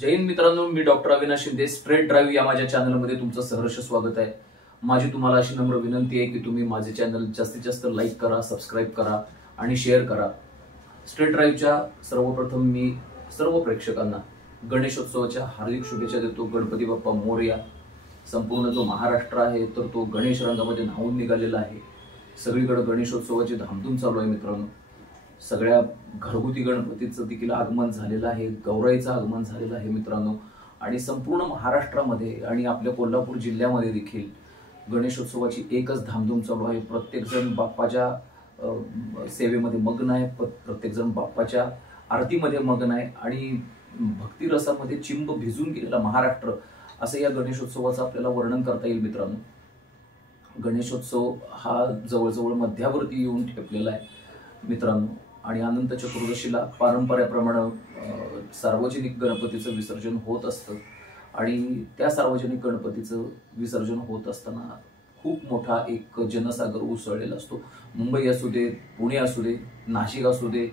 जय हिंद मित्रांनो, मी doctor Avinash Shinde. Straight drive या माझ्या चॅनलमध्ये तुमचं सहर्ष स्वागत आहे. माझी तुम्हाला अशी नम्र विनंती आहे की तुम्ही माझे चॅनल जास्तीत जास्त लाईक करा, सबस्क्राईब करा आणि शेअर करा. स्ट्रेट ड्राईव्हच्या सर्वप्रथम मी सर्व प्रेक्षकांना गणेशोत्सवाच्या हार्दिक शुभेच्छा देतो. गणपती बाप्पा मोरया. संपूर्ण जो महाराष्ट्र आहे तर तो गणेश रंगामध्ये न्हावून निघालेला आहे. सगळीकडे गणेशोत्सवाची धामधूम चालू आहे मित्रांनो. सगळ्या घरगुती गणपतीचं देखील आगमन झालेलं आहे, गौराईचं आगमन झालेलं आहे मित्रांनो. आणि संपूर्ण महाराष्ट्रामध्ये आणि आपल्या कोल्हापूर जिल्ह्यामध्ये देखील गणेशोत्सवाची एकच धामधूम चालू आहे. प्रत्येकजण बाप्पाच्या सेवेमध्ये मग्न आहे, प्रत्येकजण बाप्पाच्या आरतीमध्ये मग्न आहे आणि भक्तिरसामध्ये चिंब भिजून गेलेला महाराष्ट्र असं या गणेशोत्सवाचं आपल्याला वर्णन करता येईल मित्रांनो. गणेशोत्सव हा जवळजवळ मध्यावरती येऊन ठेपलेला आहे मित्रांनो. आणि अनंत चतुर्दशीला परंपरेप्रमाणे सार्वजनिक गणपतीचं विसर्जन होत असतं आणि त्या सार्वजनिक गणपतीचं विसर्जन होत असताना खूप मोठा एक जनसागर उसळलेला असतो. मुंबई असू दे, पुणे असू दे, नाशिक असू दे,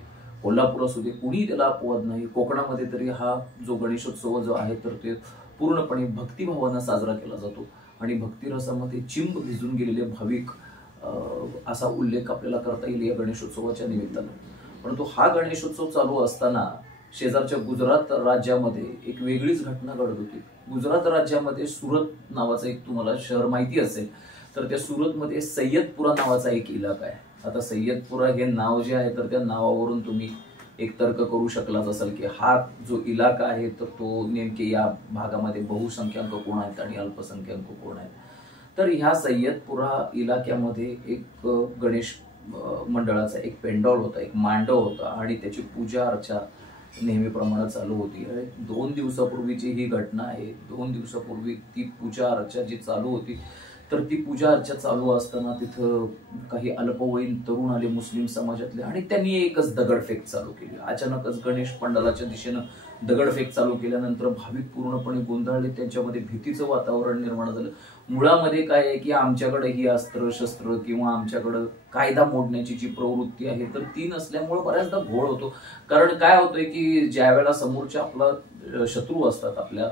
कोल्हापूर असू दे, कुणी त्याला अपवाद नाही. कोकणामध्ये तरी हा जो गणेशोत्सव जो आहे तर ते पूर्णपणे भक्तिभावानं साजरा केला जातो आणि भक्तिरसामध्ये चिंब भिजून गेलेले भाविक असा उल्लेख आपल्याला करता येईल या गणेशोत्सवाच्या निमित्तानं. परंतु हा गणेशोत्सव चालू असताना शेजारच्या गुजरात राज्यामध्ये एक वेगळीच घटना घडत होती. गुजरात राज्यामध्ये सुरत नावाचं एक तुम्हाला शहर माहिती असेल तर त्या सुरतमध्ये सय्यदपुरा नावाचा एक इलाका आहे. आता सय्यदपुरा हे नाव जे आहे तर त्या नावावरून तुम्ही एक तर्क करू शकलाच असाल की हा जो इलाका आहे तर तो नेमके या भागामध्ये बहुसंख्याक कोण आहेत आणि अल्पसंख्याक कोण आहेत. तर ह्या सय्यदपुरा इलाक्यामध्ये एक गणेश मंडळाचा एक पेंडॉल होता, एक मांडव होता आणि त्याची पूजा अर्चा नेहमीप्रमाणे चालू होती. 2 दिवसापूर्वीची ही घटना आहे. 2 दिवसापूर्वी ती पूजा अर्चा जी चालू होती तर ती पूजा अर्चा चालू असताना तिथं काही अल्पवयीन तरुण आले मुस्लिम समाजातले आणि त्यांनी एकच दगडफेक चालू केली. अचानकच गणेश पंडालाच्या दिशेनं दगडफेक चालू केल्यानंतर भाविक पूर्णपणे गोंधळले. त्यांच्यामध्ये भीतीचं वातावरण निर्माण झालं. मुळामध्ये काय आहे की आमच्याकडे ही अस्त्र शस्त्र किंवा आमच्याकडे कायदा मोडण्याची जी प्रवृत्ती आहे तर ती नसल्यामुळे बऱ्याचदा घोळ होतो. कारण काय होतंय की ज्या वेळेला समोरच्या आपला शत्रू असतात, आपल्या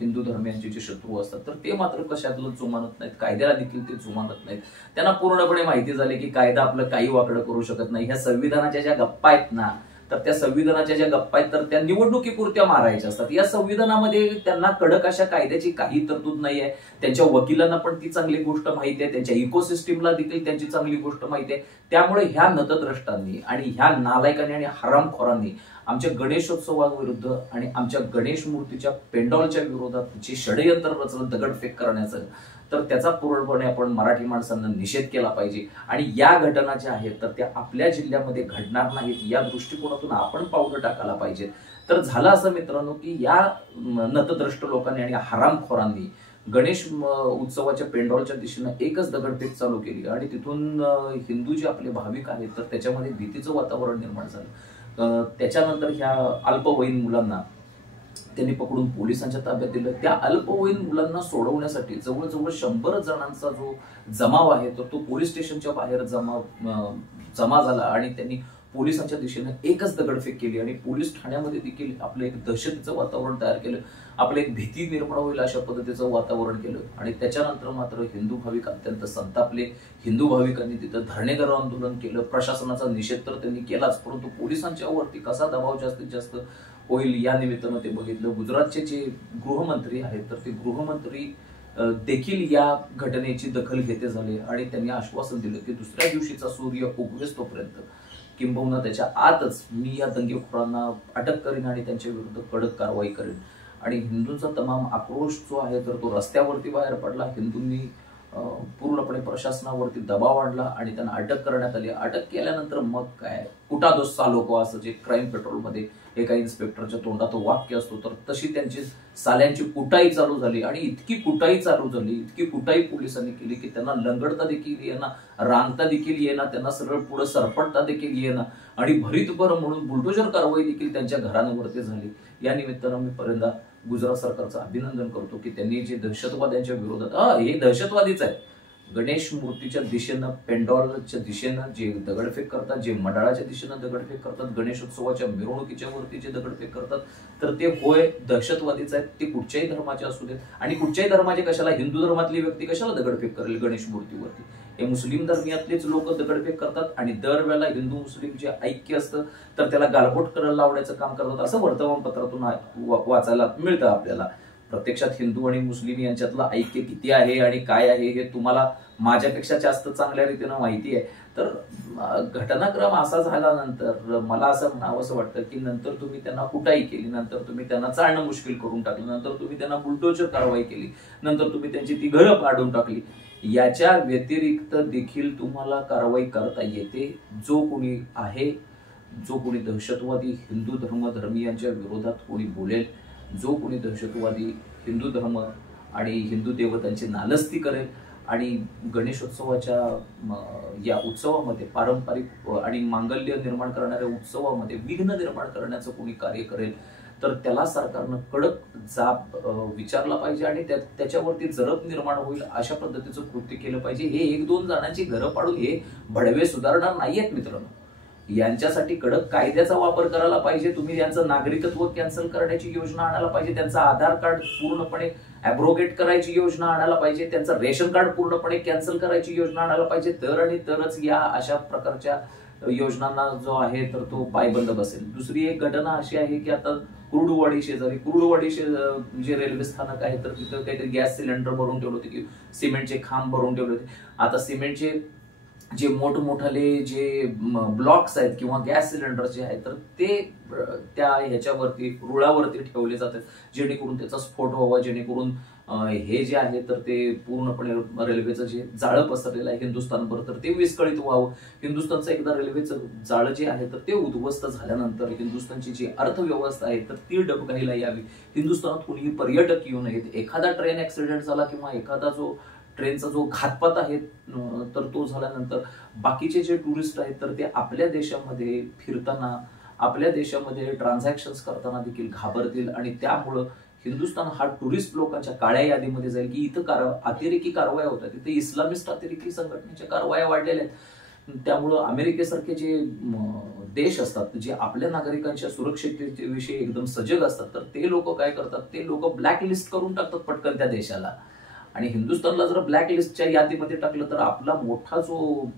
हिंदू धर्मियांचे जे शत्रू असतात तर ते मात्र कशातलं जुमानत नाहीत, कायद्याला देखील ते जुमानत नाहीत. त्यांना पूर्णपणे माहिती झाले की कायदा आपलं काही वाकडं करू शकत नाही. ह्या संविधानाच्या ज्या गप्पा आहेत ना तर त्या संविधानाच्या ज्या गप्पा आहेत तर त्या निवडणुकीपुरत्या मारायच्या असतात. या संविधानामध्ये त्यांना कडक अशा कायद्याची काही तरतूद नाही आहे. त्यांच्या वकिलांना पण ती चांगली गोष्ट माहिती आहे, त्यांच्या इकोसिस्टीमला देखील त्यांची चांगली गोष्ट माहिती आहे. त्यामुळे ह्या नतद्रष्टांनी आणि ह्या नालायकांनी आणि हरामखोरांनी आमच्या गणेशोत्सवाविरुद्ध आणि आमच्या गणेश मूर्तीच्या पेंडॉलच्या विरोधात जे षडयंत्र रचलं दगडफेक करण्याचं तर त्याचा पूर्णपणे आपण मराठी माणसांना निषेध केला पाहिजे. आणि या घटना ज्या आहेत तर त्या आपल्या जिल्ह्यामध्ये घडणार नाहीत या दृष्टिकोनातून आपण पावलं टाकायला पाहिजे. तर झालं असं मित्रांनो की या नतद्रष्ट लोकांनी आणि हरामखोरांनी गणेश उत्सवाच्या पेंडॉलच्या दिशेनं एकच दगडफेक चालू केली आणि तिथून हिंदू जे आपले भाविक आहेत तर त्याच्यामध्ये भीतीचं वातावरण निर्माण झालं. त्याच्यानंतर ह्या अल्पवयीन मुलांना त्यांनी पकडून पोलिसांच्या ताब्यात दिलं. त्या अल्पवयीन मुलांना सोडवण्यासाठी जवळजवळ 100 जणांचा जो जमाव आहे तर तो पोलीस स्टेशनच्या बाहेर जमा झाला आणि त्यांनी पोलिसांच्या दिशेने एकच दगडफेक केली आणि पोलीस ठाण्यामध्ये देखील आपलं एक दहशतीचं वातावरण तयार केलं. आपलं एक भीती निर्माण होईल अशा पद्धतीचं वातावरण केलं. आणि त्याच्यानंतर मात्र हिंदू भाविक अत्यंत संतापले. हिंदू भाविकांनी तिथं धरणेकर आंदोलन केलं. प्रशासनाचा निषेध तर त्यांनी केलाच, परंतु पोलिसांच्या वरती कसा दबाव जास्तीत जास्त होईल या निमित्तानं ते बघितलं. गुजरातचे जे गृहमंत्री आहेत तर ते गृहमंत्री देखील या घटनेची दखल घेते झाले आणि त्यांनी आश्वासन दिलं की दुसऱ्या दिवशीचा सूर्य उगवेस तोपर्यंत किंबहुना त्याच्या आतच मी या दंगेखोरांना अटक करेन आणि त्यांच्या विरुद्ध कडक कारवाई करेन. आणि हिंदूंचा तमाम आक्रोश जो आहे तर तो रस्त्यावरती बाहेर पडला. हिंदूंनी पूर्णपणे प्रशासनावरती दबाव आणला आणि त्यांना अटक करण्यात आली. अटक केल्यानंतर मग काय कुठा दोष चालोको असं जे क्राईम पेट्रोलमध्ये एका इन्स्पेक्टरच्या तोंडात वाक्य असतो तर तशी त्यांची साल्यांची कुटाई चालू झाली. आणि इतकी कुटाई चालू झाली, इतकी कुटाई पोलिसांनी केली की त्यांना लंगडता देखील येना, रांगता देखील येना, त्यांना सरळ पुढे सरपटता देखील येना आणि भरीतभर म्हणून बुलडोजर कारवाई देखील त्यांच्या घरांवरती झाली. या निमित्तानं मी पहिल्यांदा गुजरात सरकारचं अभिनंदन करतो की त्यांनी जे दहशतवाद्यांच्या विरोधात हे दहशतवादीच आहे गणेश मूर्तीच्या दिशेनं, पेंडॉलच्या दिशेनं जे दगडफेक करतात, जे मंडळाच्या दिशेनं दगडफेक करतात, गणेशोत्सवाच्या मिरवणुकीच्या वरती जे दगडफेक करतात, तर ते होय दहशतवादीच आहेत. ते कुठच्याही धर्माचे असू देत, आणि कुठच्याही धर्माचे कशाला, हिंदू धर्मातली व्यक्ती कशाला दगडफेक करेल गणेश मूर्तीवरती? हे मुस्लिम धर्मियातलेच लोक दगडफेक करतात, आणि दरवेळेला हिंदू मुस्लिम जे ऐक्य असतं तर त्याला गालबोट करायला लावण्याचं काम करतात, असं वर्तमानपत्रातून वाचायला मिळतं आपल्याला. प्रत्यक्षात हिंदू आणि मुस्लिम यांच्यातलं ऐक्य किती आहे आणि काय आहे हे तुम्हाला माझ्यापेक्षा जास्त चांगल्या रीतीनं माहिती आहे. तर घटनाक्रम असा झाल्यानंतर मला असं म्हणावंसं वाटतं की नंतर तुम्ही त्यांना कुटाई केली, नंतर तुम्ही त्यांना चालणं मुश्किल करून टाकलं, नंतर तुम्ही त्यांना बुलडोजर कारवाई केली, नंतर तुम्ही त्यांची ती घरं पाडून टाकली. याच्या व्यतिरिक्त देखील तुम्हाला कारवाई करता येते. जो कोणी आहे, जो कोणी दहशतवादी हिंदू धर्मीयांच्या विरोधात कोणी बोलेल, जो कोणी दहशतवादी हिंदू धर्म आणि हिंदू देवतांची नालस्ती करेल आणि गणेशोत्सवाच्या या उत्सवामध्ये, पारंपरिक आणि मांगल्य निर्माण करणाऱ्या उत्सवामध्ये विघ्न निर्माण करण्याचं कोणी कार्य करेल, तर त्याला सरकारनं कडक जाब विचारला पाहिजे आणि त्याच्यावरती जरब निर्माण होईल अशा पद्धतीचं कृत्य केलं पाहिजे. हे 1-2 जणांची घरं पाडून हे भडवे सुधारणार नाहीयेत मित्रांनो. यांच्यासाठी कडक कायद्याचा वापर करायला पाहिजे. तुम्ही यांचं नागरिकत्व कॅन्सल करण्याची योजना आणायला पाहिजे, त्यांचं आधार कार्ड पूर्णपणे ॲब्रोगेट करायची योजना आणायला पाहिजे, त्यांचं रेशन कार्ड पूर्णपणे कॅन्सल करायची योजना आणायला पाहिजे. तर आणि तरच या अशा प्रकारच्या योजनांना जो आहे तर तो पायबंद बसेल. दुसरी एक घटना अशी आहे की आता कुर्डुवाडी जे रेल्वे स्थानक आहे तर तिथं काहीतरी गॅस सिलेंडर भरून ठेवले होते, की सिमेंटचे खांब भरून ठेवले होते. आता सिमेंटचे जे मोठमोठाले जे ब्लॉक्स आहेत किंवा गॅस सिलेंडर जे आहेत तर ते त्या ह्याच्यावरती रुळावरती ठेवले जातात, जेणेकरून त्याचा स्फोट व्हावा, जेणेकरून हे जे आहे तर ते पूर्णपणे रेल्वेचं जे जाळं पसरलेलं आहे हिंदुस्थानभर तर ते विस्कळीत व्हावं. हिंदुस्थानचं एकदा रेल्वेचं जाळं जे आहे तर ते उद्ध्वस्त झाल्यानंतर हिंदुस्थानची जी अर्थव्यवस्था आहे तर ती डबघाईला यावी. हिंदुस्थानात कुणीही पर्यटक येऊ नयेत. एखादा ट्रेन ऍक्सिडेंट झाला किंवा एखादा जो ट्रेनचा जो घातपात आहे तर तो झाल्यानंतर बाकीचे जे टुरिस्ट आहेत तर ते आपल्या देशामध्ये फिरताना, आपल्या देशामध्ये ट्रान्झॅक्शन्स करताना देखील घाबरतील, आणि त्यामुळं हिंदुस्थान हा टुरिस्ट लोकांच्या काळ्या यादीमध्ये जाईल की इथं अतिरेकी कारवाया होतात, इथे इस्लामिस्ट अतिरेकी संघटनेच्या कारवाया वाढलेल्या आहेत. त्यामुळं अमेरिकेसारखे जे देश असतात जे आपल्या नागरिकांच्या सुरक्षिततेविषयी एकदम सजग असतात तर ते लोक काय करतात, ते लोक ब्लॅकलिस्ट करून टाकतात पटकन त्या देशाला. आणि हिंदुस्थानला जर ब्लॅकलिस्टच्या यादीमध्ये टाकलं तर आपला मोठा जो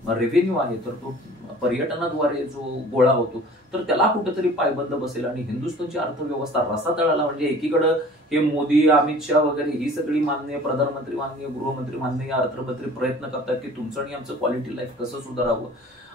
रेव्हेन्यू आहे तर तो पर्यटनाद्वारे जो गोळा होतो तर त्याला कुठेतरी पायबंद बसेल आणि हिंदुस्थानची अर्थव्यवस्था रसातळाला. म्हणजे एकीकडं हे मोदी, अमित शहा वगैरे ही सगळी माननीय प्रधानमंत्री, माननीय गृहमंत्री, माननीय अर्थमंत्री प्रयत्न करतात की तुमचं आणि आमचं क्वालिटी लाईफ कसं सुधारावं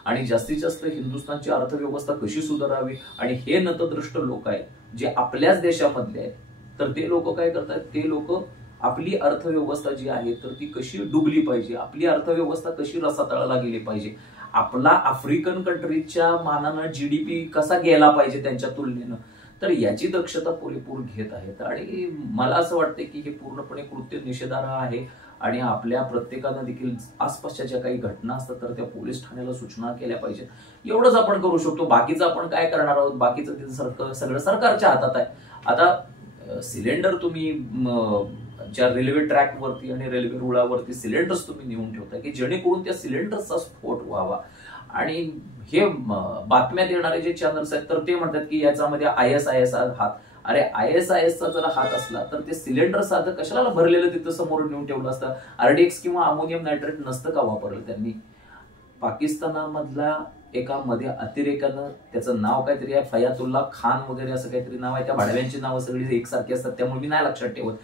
आणि जास्तीत जास्त हिंदुस्थानची अर्थव्यवस्था कशी सुधारावी. आणि हे नतदृष्ट लोक आहेत जे आपल्याच देशामधले आहेत तर ते लोक काय करतात, ते लोक आपली अर्थव्यवस्था जी आहे तर ती कशी डुबली पाहिजे, आपली अर्थव्यवस्था कशी रसातळाला गेली पाहिजे, आपला आफ्रिकन कंट्रीच्या मानानं जीडीपी कसा गेला पाहिजे त्यांच्या तुलनेनं, तर याची दक्षता पुरेपूर घेत आहेत. आणि मला असं वाटतं की हे पूर्णपणे कृत्य निषेधार्ह आहे आणि आपल्या प्रत्येकानं देखील आसपासच्या ज्या काही घटना असतात तर त्या पोलीस ठाण्याला सूचना केल्या पाहिजेत. एवढंच आपण करू शकतो. बाकीचं आपण काय करणार आहोत, बाकीचं ते सगळं सरकारच्या हातात आहे. आता सिलेंडर तुम्ही ज्या रेल्वे ट्रॅक वरती आणि रेल्वे रुळावरती सिलेंडर्स तुम्ही नेऊन ठेवताय की जेणेकरून त्या सिलेंडरचा स्फोट व्हावा. आणि हे बातम्यात येणारे जे चॅनल्स आहेत तर ते म्हणतात की याच्यामध्ये ISIS हात. अरे ISISचा जर हात असला तर ते सिलेंडर साधं कशाला भरलेलं तिथं समोर नेऊन ठेवलं असतं. RDX किंवा अमोनियम नायट्रेट नसतं का वापरलं त्यांनी. पाकिस्तानामधला एका मध्ये अतिरेकानं, त्याचं नाव काहीतरी आहे फयातुल्ला खान वगैरे असं काहीतरी नाव आहे, त्या भाडव्यांची नावं सगळी एकसारखी असतात त्यामुळे मी नाही लक्षात ठेवत,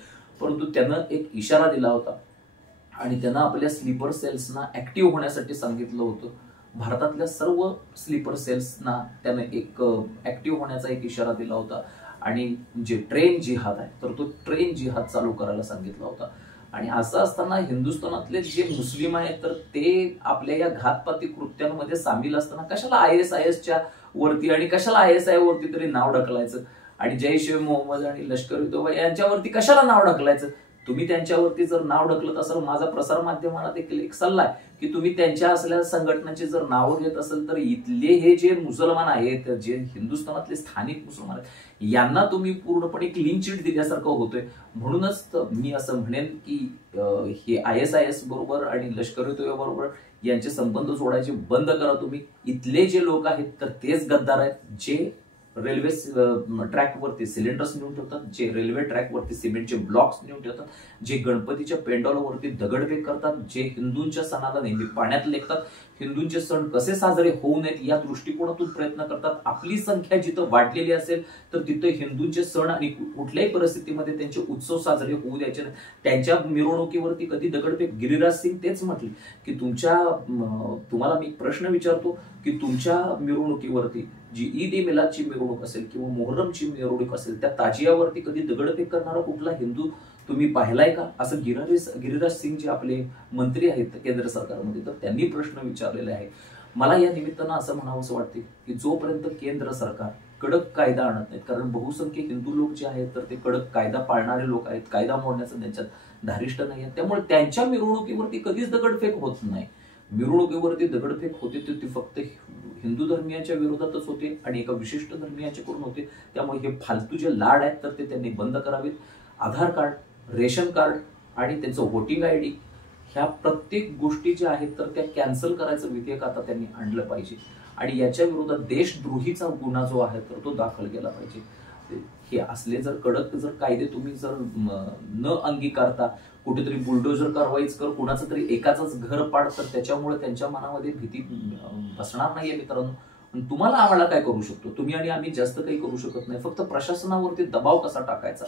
परंतु त्यानं एक इशारा दिला होता आणि त्यानं आपल्या स्लीपर सेल्सना ऍक्टिव्ह होण्यासाठी सांगितलं होतं. भारतातल्या सर्व स्लीपर सेल्सना त्यानं एक ऍक्टिव्ह होण्याचा एक इशारा दिला होता आणि जे ट्रेन जिहाद आहे तर तो ट्रेन जिहाद चालू करायला सांगितला होता. आणि असं असताना हिंदुस्थानातले जे मुस्लिम आहेत तर ते आपल्या या घातपाती कृत्यांमध्ये सामील असताना कशाला ISISच्या वरती आणि कशाला ISI वरती तरी नाव ढकलायचं आणि जैश ए मोहम्मद आणि लष्कर-ए-तोयबा यांच्यावरती कशाला नाव ढकलायचं. तुम्ही त्यांच्यावरती जर नाव ढकलत असाल, माझा प्रसार माध्यमाला देखील एक सल्ला आहे की तुम्ही त्यांच्या असलेल्या संघटनांची जर नावं घेत असेल तर इथले हे जे मुसलमान आहेत, जे हिंदुस्थानातले स्थानिक मुसलमान आहेत, यांना तुम्ही पूर्णपणे क्लीन चिट दिल्यासारखं होतोय. म्हणूनच मी असं म्हणेन की हे ISIS बरोबर आणि लष्कर-ए-तोयबा बरोबर यांचे संबंध जोडायचे बंद करा तुम्ही. इथले जे लोक आहेत तर तेच गद्दार आहेत, जे रेल्वे ट्रॅकवरती सिलेंडर्स नेऊन ठेवतात, जे रेल्वे ट्रॅकवरती सिमेंटचे ब्लॉक्स नेऊन ठेवतात, जे गणपतीच्या पेंडॉलवरती दगडफेक करतात, जे हिंदूंच्या सणाला नेहमी पाण्यात लेखतात, हिंदूंचे सण कसे साजरे होऊ नयेत या दृष्टिकोनातून प्रयत्न करतात. आपली संख्या जिथं वाढलेली असेल तर तिथं हिंदूंचे सण आणि कुठल्याही परिस्थितीमध्ये त्यांचे उत्सव साजरे होऊ द्यायचे नाही. त्यांच्या मिरवणुकीवरती कधी दगडफेक, गिरिराज सिंग तेच म्हटले की तुम्हाला मी प्रश्न विचारतो की तुमच्या मिरवणुकीवरती जी ईद-ए-मिलादची मिरवणूक असेल किंवा मोहर्रमची मिरवणूक असेल, त्या ताजियावरती कधी दगडफेक करणारा कुठला हिंदू तुम्ही पाहिलाय का? असं गिरिराज सिंग जे आपले मंत्री आहेत केंद्र सरकारमध्ये, तर त्यांनी प्रश्न विचारलेले आहे. मला या निमित्तानं असं म्हणावंसं वाटते की जोपर्यंत केंद्र सरकार कडक कायदा आणत नाहीत, कारण बहुसंख्य हिंदू लोक जे आहेत तर ते कडक कायदा पाळणारे लोक आहेत, कायदा मोडण्याचं त्यांच्यात धारिष्ट नाही आहे, त्यामुळे त्यांच्या मिरवणुकीवरती कधीच दगडफेक होत नाही. मिरवणुकीवरती दगडफेक होते तर ती फक्त हिंदू धर्मियाच्या विरोधातच होते आणि एका विशिष्ट धर्मियाच्या करून होते. त्यामुळे हे फालतू जे लाड आहेत तर ते त्यांनी बंद करावेत. आधार कार्ड, रेशन कार्ड आणि त्यांचं वोटिंग ID ह्या प्रत्येक गोष्टी ज्या आहेत तर त्या कॅन्सल करायचं विधेयक आता त्यांनी आणलं पाहिजे आणि याच्या विरोधात देशद्रोहीचा गुन्हा जो आहे तर तो दाखल केला पाहिजे. हे असले जर कडक जर कायदे तुम्ही जर न अंगीकारता कुठेतरी बुलडोजर कारवाईच कर, कुणाचं तरी एकाच घर पाड, तर त्याच्यामुळे त्यांच्या मनामध्ये भीती बसणार नाहीये मित्रांनो. तुम्हाला आम्हाला काय करू शकतो? तुम्ही आणि आम्ही जास्त काही करू शकत नाही. फक्त प्रशासनावरती दबाव कसा टाकायचा.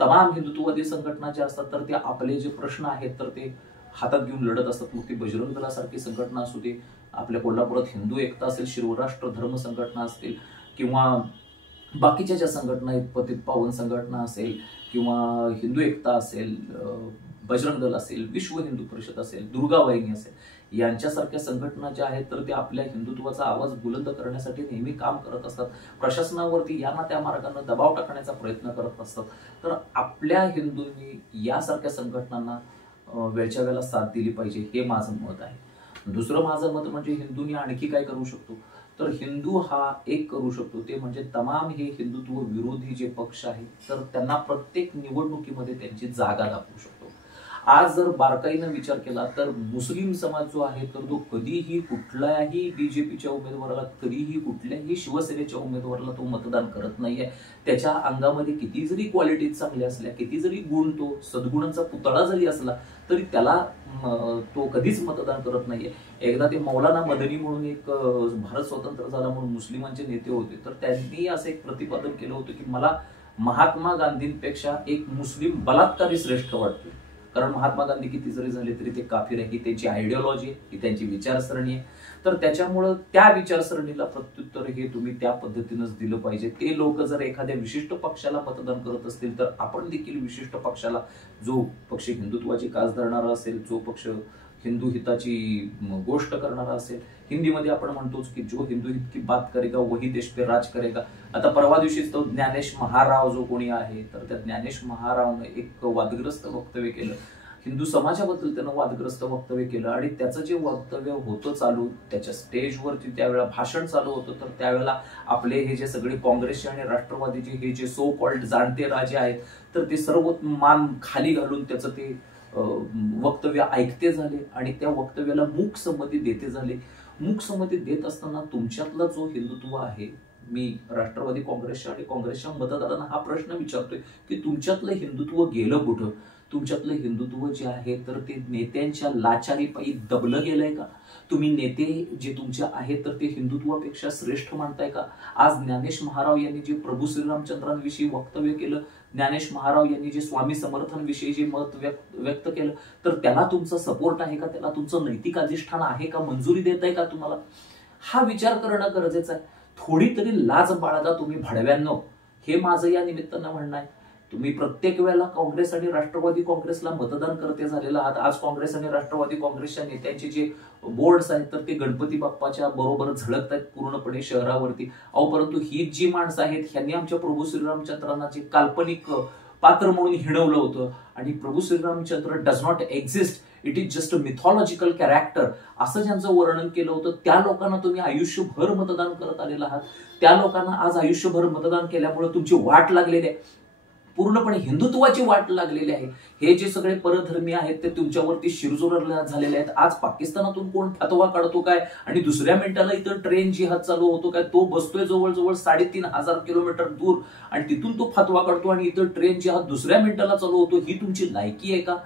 तमाम हिंदुत्ववादी संघटना ज्या असतात तर ते आपले जे प्रश्न आहेत तर ते हातात घेऊन लढत असतात. मग ती बजरंग दलासारखी संघटना असू दे, आपल्या कोल्हापुरात हिंदू एकता असेल, शिवराष्ट्र धर्म संघटना असतील किंवा बाकीच्या ज्या संघटना आहेत, पतित पावन संघटना असेल किंवा हिंदू एकता असेल, बजरंग दल असेल, विश्व हिंदू परिषद असेल, दुर्गा वाहिनी असेल, यांच्यासारख्या संघटना ज्या आहेत तर ते आपल्या हिंदुत्वाचा आवाज बुलंद करण्यासाठी नेहमी काम करत असतात. प्रशासनावरती या ना त्या मार्गाने दबाव टाकण्याचा प्रयत्न करत असतात. तर आपल्या हिंदूंनी यासारख्या संघटनांना वेळच्या वेळेला साथ दिली पाहिजे, हे माझं मत आहे. दुसरं माझं मत म्हणजे हिंदूंनी आणखी काय करू शकतो, तर हिंदू हा एक करू शकतो, ते म्हणजे तमाम हे हिंदुत्व विरोधी जे पक्ष आहेत तर त्यांना प्रत्येक निवडणुकीमध्ये त्यांची जागा दाखवू शकतो. आज जर बारकाईनं विचार केला तर मुस्लिम समाज जो आहे तर तो कधीही कुठल्याही बीजेपीच्या उमेदवाराला, कधीही कुठल्याही शिवसेनेच्या उमेदवाराला तो मतदान करत नाहीये. त्याच्या अंगामध्ये किती जरी क्वालिटी चांगल्या असल्या, किती जरी गुण, तो सद्गुणांचा पुतळा जरी असला तरी त्याला तो कधीच मतदान करत नाहीये. एकदा ते मौलाना मदनी म्हणून एक भारत स्वतंत्र झाला म्हणून मुस्लिमांचे नेते होते, तर त्यांनी असं एक प्रतिपादन केलं होतं की मला महात्मा गांधींपेक्षा एक मुस्लिम बलात्कारी श्रेष्ठ वाटतो. कारण महात्मा गांधी किती जरी झाले तरी ते काफिर आहे, ही त्यांची आयडिओलॉजी आहे, ही त्यांची विचारसरणी आहे. तर त्याच्यामुळं त्या विचारसरणीला प्रत्युत्तर हे तुम्ही त्या पद्धतीनंच दिलं पाहिजे. ते लोक जर एखाद्या विशिष्ट पक्षाला मतदान करत असतील तर आपण देखील विशिष्ट पक्षाला, जो पक्ष हिंदुत्वाची कास धरणारा असेल, जो पक्ष हिंदू हिताची गोष्ट करणारा असेल, हिंदीमध्ये आपण म्हणतोच की जो हिंदू हित की बात करेगा वही देश पे राज करेगा. आता परवा दिवशीच तो ज्ञानेश महाराव जो कोणी आहे तर त्या ज्ञानेश महारावने एक वादग्रस्त वक्तव्य केलं, हिंदू समाजाबद्दल त्यानं वादग्रस्त वक्तव्य केलं आणि त्याचं जे वक्तव्य होतं चालू, त्याच्या स्टेजवरती त्यावेळेला भाषण चालू होतं, तर त्यावेळेला आपले हे जे सगळे काँग्रेसचे आणि राष्ट्रवादीचे हे जे सो कॉल्ड जाणते राजे आहेत तर ते सर्व मान खाली घालून त्याचं ते वक्तव्य ऐकते झाले आणि त्या वक्तव्याला मूक संमती देते झाले. मूक संमती देत असताना तुमच्यातला जो हिंदुत्व आहे, मी राष्ट्रवादी काँग्रेसच्या आणि काँग्रेसच्या मतदारांना हा प्रश्न विचारतोय की तुमच्यातलं हिंदुत्व गेलं कुठं? तुमच्यातलं हिंदुत्व जे आहे तर ते नेत्यांच्या लाचारीपायी दबलं गेलंय का? तुम्ही नेते जे तुमचे आहेत तर ते हिंदुत्वापेक्षा श्रेष्ठ मानताय का? आज ज्ञानेश महाराव यांनी जे प्रभू श्रीरामचंद्रांविषयी वक्तव्य केलं, ज्ञानेश महाराव यांनी जे स्वामी समर्थांविषयी जे मत व्यक्त केलं, तर त्याला तुमचा सपोर्ट आहे का? त्याला तुमचं नैतिक अधिष्ठान आहे का? मंजुरी देत आहे का तुम्हाला? हा विचार करणं गरजेचं आहे. थोडी तरी लाज बाळगा तुम्ही भडव्यांनो, हे माझं या निमित्तानं म्हणणं आहे. तुम्ही प्रत्येक वेळेला काँग्रेस आणि राष्ट्रवादी काँग्रेसला मतदान करते झालेला आहात. आज काँग्रेस आणि राष्ट्रवादी काँग्रेसच्या नेत्यांचे जे बोर्ड्स आहेत तर ते गणपती बाप्पाच्या बरोबर झळकत आहेत पूर्णपणे शहरावरती. परंतु ही जी माणसं आहेत ह्यांनी आमच्या प्रभू श्रीरामचंद्रांना जे काल्पनिक पात्र म्हणून हिणवलं होतं आणि प्रभू Shriramchandra does not exist, it is just a mythological character असं ज्यांचं वर्णन केलं होतं, त्या लोकांना तुम्ही आयुष्यभर मतदान करत आलेला आहात. त्या लोकांना आज आयुष्यभर मतदान केल्यामुळे तुमची वाट लागलेली आहे, पूर्णपणे हिंदुत्वाची वाट लागलेली आहे. हे जे सगळे परधर्मी आहेत ते तुमच्यावरती शिरजोर झालेले आहेत. आज पाकिस्तानातून कोण फतवा काढतो काय आणि दुसऱ्या मिनिटाला इथं ट्रेन जिहाद चालू होतो काय, तो बसतोय जवळजवळ 3,500 किलोमीटर दूर आणि तिथून तो फतवा काढतो आणि इथं ट्रेन जिहाद दुसऱ्या मिनिटाला चालू होतो. ही तुमची लायकी आहे का?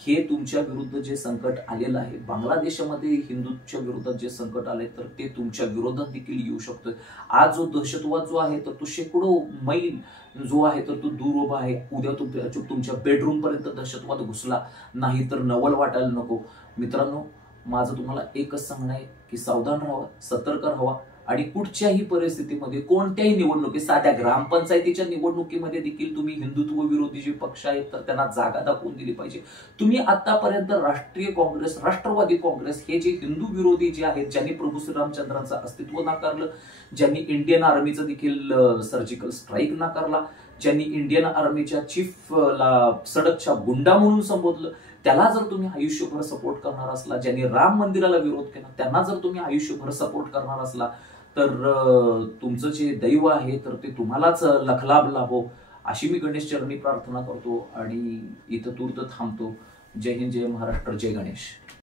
हे तुमच्या विरुद्ध जे संकट आलेलं आहे, बांगलादेशामध्ये हिंदूंच्या विरोधात जे संकट आले तर ते तुमच्या विरोधात देखील येऊ शकतं. आज जो दहशतवाद जो आहे तर तो शेकडो मैल जो आहे तर तो दूर उभा आहे. उद्या तुमच्या बेडरूम पर्यंत दहशतवाद घुसला नाही तर नवल वाटायला नको. मित्रांनो, माझं तुम्हाला एकच सांगणं आहे की सावधान राहावा, सतर्क राहावा आणि कुठच्याही परिस्थितीमध्ये कोणत्याही निवडणुकीत, साध्या ग्रामपंचायतीच्या निवडणुकीमध्ये देखील तुम्ही हिंदुत्व विरोधी जे पक्ष आहेत तर त्यांना जागा दाखवून दिली पाहिजे. तुम्ही आतापर्यंत राष्ट्रीय काँग्रेस, राष्ट्रवादी काँग्रेस हे जे हिंदू विरोधी जे आहेत, ज्यांनी प्रभू श्रीरामचंद्रांचं अस्तित्व नाकारलं, ज्यांनी इंडियन आर्मीचं देखील सर्जिकल स्ट्राईक नाकारला, ज्यांनी इंडियन आर्मीच्या चीफला सडकच्या गुंडा म्हणून संबोधलं, त्याला जर तुम्ही आयुष्यभर सपोर्ट करणार असला, ज्यांनी राम मंदिराला विरोध केला त्यांना जर तुम्ही आयुष्यभर सपोर्ट करणार असला तर तुमचं जे दैव आहे तर ते तुम्हालाच लखलाभ लाभो अशी मी गणेश चरणी प्रार्थना करतो आणि इथं तूर्त थांबतो. जय हिंद, जय महाराष्ट्र, जय गणेश.